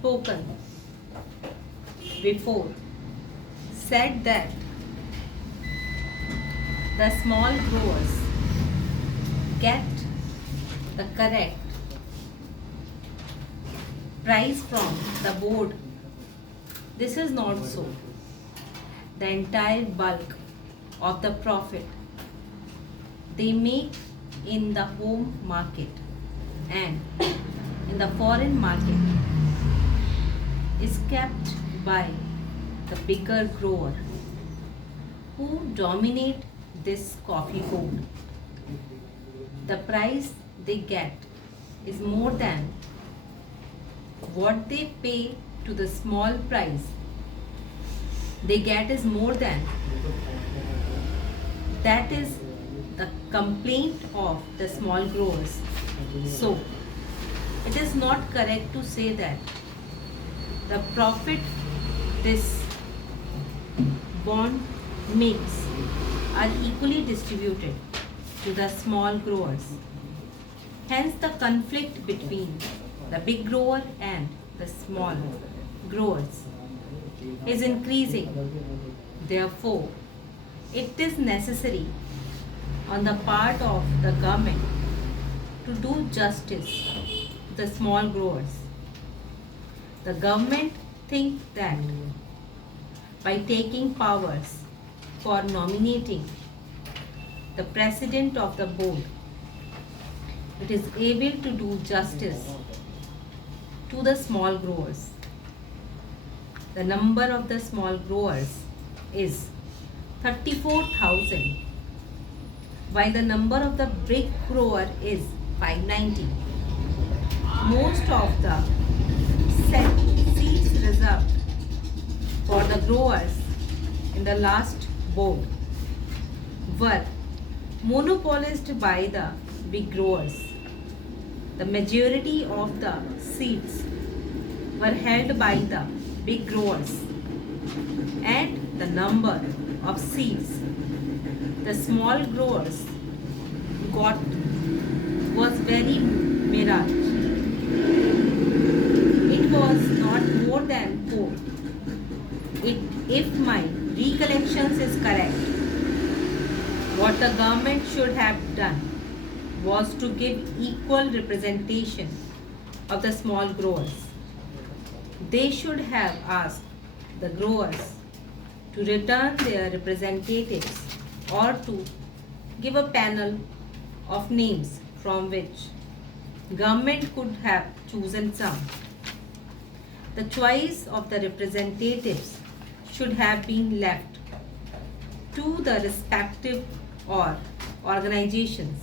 spoken before said that the small growers get the correct price from the board. This is not so. The entire bulk of the profit they make in the home market and in the foreign market is kept by the bigger grower who dominate this coffee board. The price they get is more than what they pay to the small price they get is more than. That is the complaint of the small growers. So, it is not correct to say that the profit this bond makes are equally distributed to the small growers. Hence, the conflict between the big grower and the small growers is increasing. Therefore, it is necessary on the part of the government to do justice to the small growers. The government thinks that by taking powers for nominating the president of the board, it is able to do justice to the small growers. The number of the small growers is 34,000, while the number of the big grower is 590. Most of the seats reserved for the growers in the last board were monopolized by the big growers. The majority of the seats were held by the big growers, and the number of seats the small growers got was very mirage. It was not more than 4. If my recollections is correct, what the government should have done was to give equal representation of the small growers. They should have asked the growers to return their representatives or to give a panel of names from which government could have chosen some. The choice of the representatives should have been left to the respective or organizations.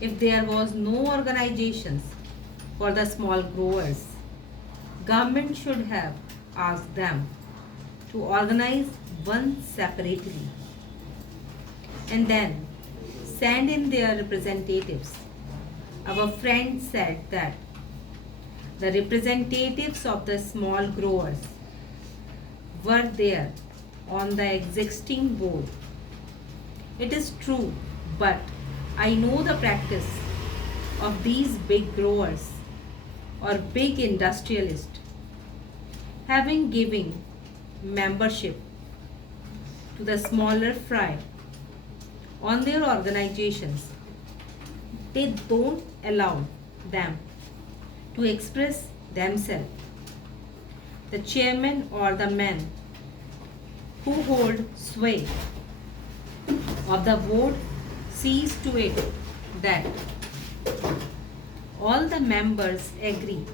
If there was no organizations for the small growers, government should have asked them to organize one separately and then send in their representatives. Our friend said that the representatives of the small growers were there on the existing board. It is true, but I know the practice of these big growers or big industrialists having given membership to the smaller fry on their organizations. They don't allow them to express themselves. The chairman or the men who hold sway of the board sees to it that all the members agree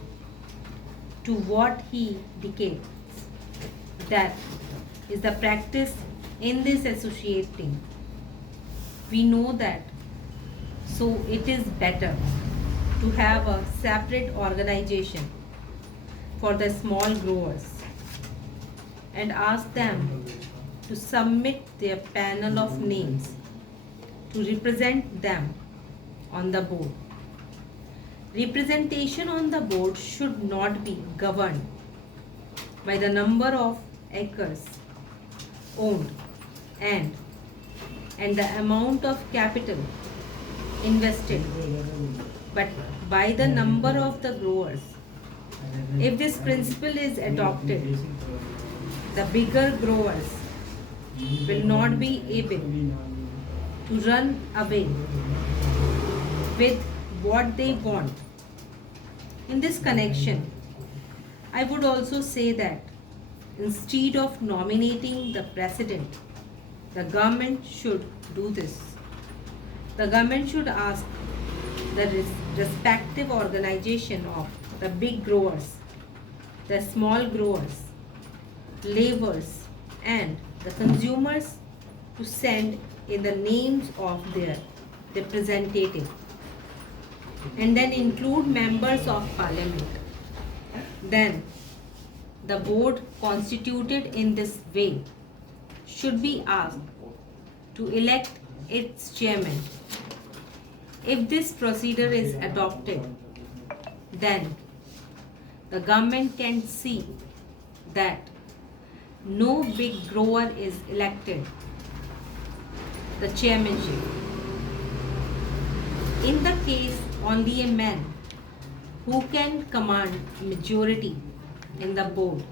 to what he dictates. That is the practice in this associating. We know that, so it is better to have a separate organization for the small growers and ask them to submit their panel of names to represent them on the board. Representation on the board should not be governed by the number of acres owned and the amount of capital invested, but by the number of the growers If this principle is adopted, the bigger growers will not be able to run away with what they want. In this connection, I would also say that instead of nominating the president, the government should do this. The government should ask the respective organization of the big growers, the small growers, laborers, and the consumers to send in the names of their representative, and then include members of parliament. Then the board constituted in this way should be asked to elect its chairman. If this procedure is adopted, then the government can see that no big grower is elected the chairmanship. In the case, only a man who can command majority in the board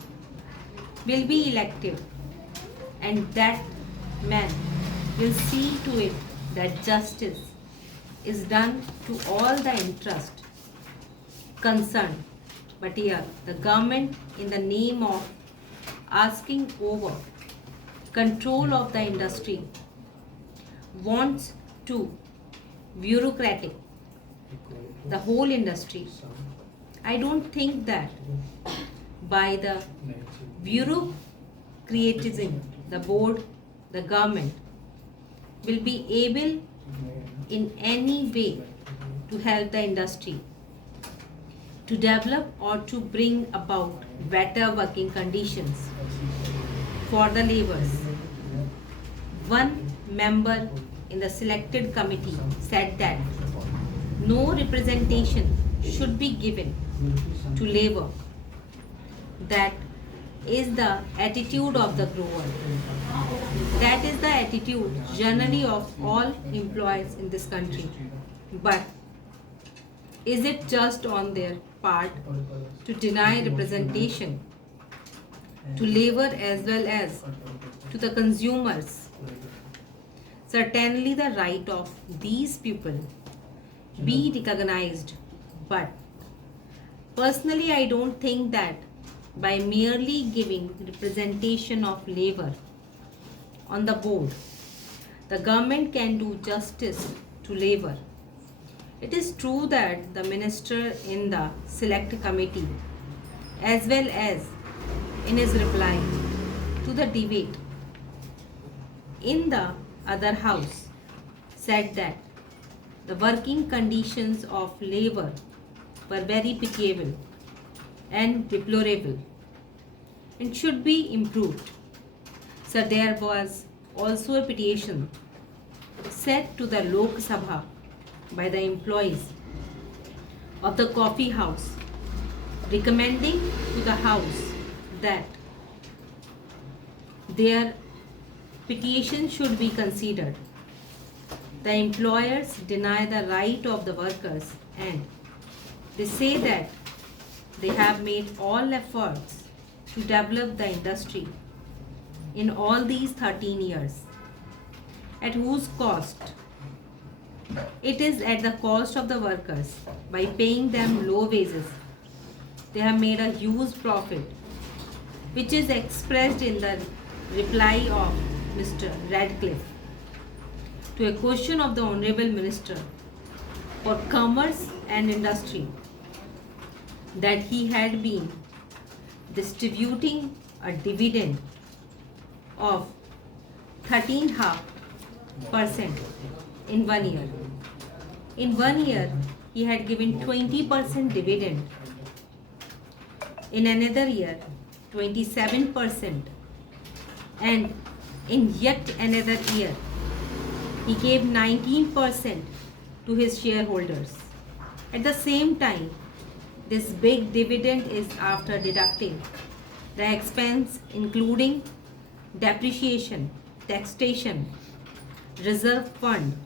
will be elected, and that man will see to it that justice is done to all the interest concerned. But here, the government, in the name of asking over control of the industry, wants to bureaucratic the whole industry. I don't think that by the bureaucratizing the board, the government will be able in any way to help the industry to develop or to bring about better working conditions for the laborers. One member in the selected committee said that no representation should be given to labor. That is the attitude of the grower. That is the attitude generally of all employees in this country. But is it just on their part to deny representation to labor as well as to the consumers? Certainly the right of these people be recognized, but personally I don't think that by merely giving representation of labor on the board, the government can do justice to labor. It is true that the minister in the select committee, as well as in his reply to the debate in the other house, said that the working conditions of labor were very pitiable and deplorable and should be improved. So there was also a petition sent to the Lok Sabha by the employees of the coffee house recommending to the house that their petition should be considered. The employers deny the right of the workers, and they say that they have made all efforts to develop the industry in all these 13 years. At whose cost? It is at the cost of the workers. By paying them low wages, they have made a huge profit, which is expressed in the reply of Mr. Radcliffe to a question of the Honorable Minister for Commerce and Industry, that he had been distributing a dividend of 13.5% in 1 year. In 1 year, he had given 20% dividend. In another year, 27%. And in yet another year, he gave 19% to his shareholders. At the same time, this big dividend is after deducting the expense including depreciation, taxation, reserve fund,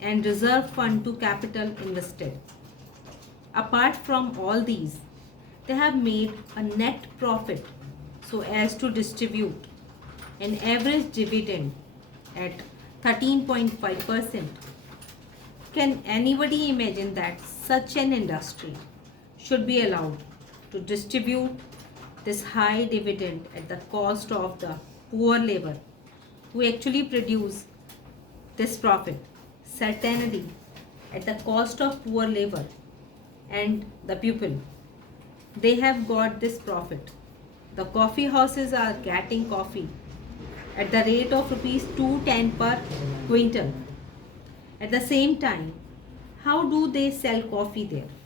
and reserve fund to capital invested. Apart from all these, they have made a net profit so as to distribute an average dividend at 13.5%. Can anybody imagine that such an industry should be allowed to distribute this high dividend at the cost of the poor labor who actually produce this profit? Certainly at the cost of poor labor and the people. They have got this profit. The coffee houses are getting coffee at the rate of rupees 210 per quintal. At the same time, how do they sell coffee there?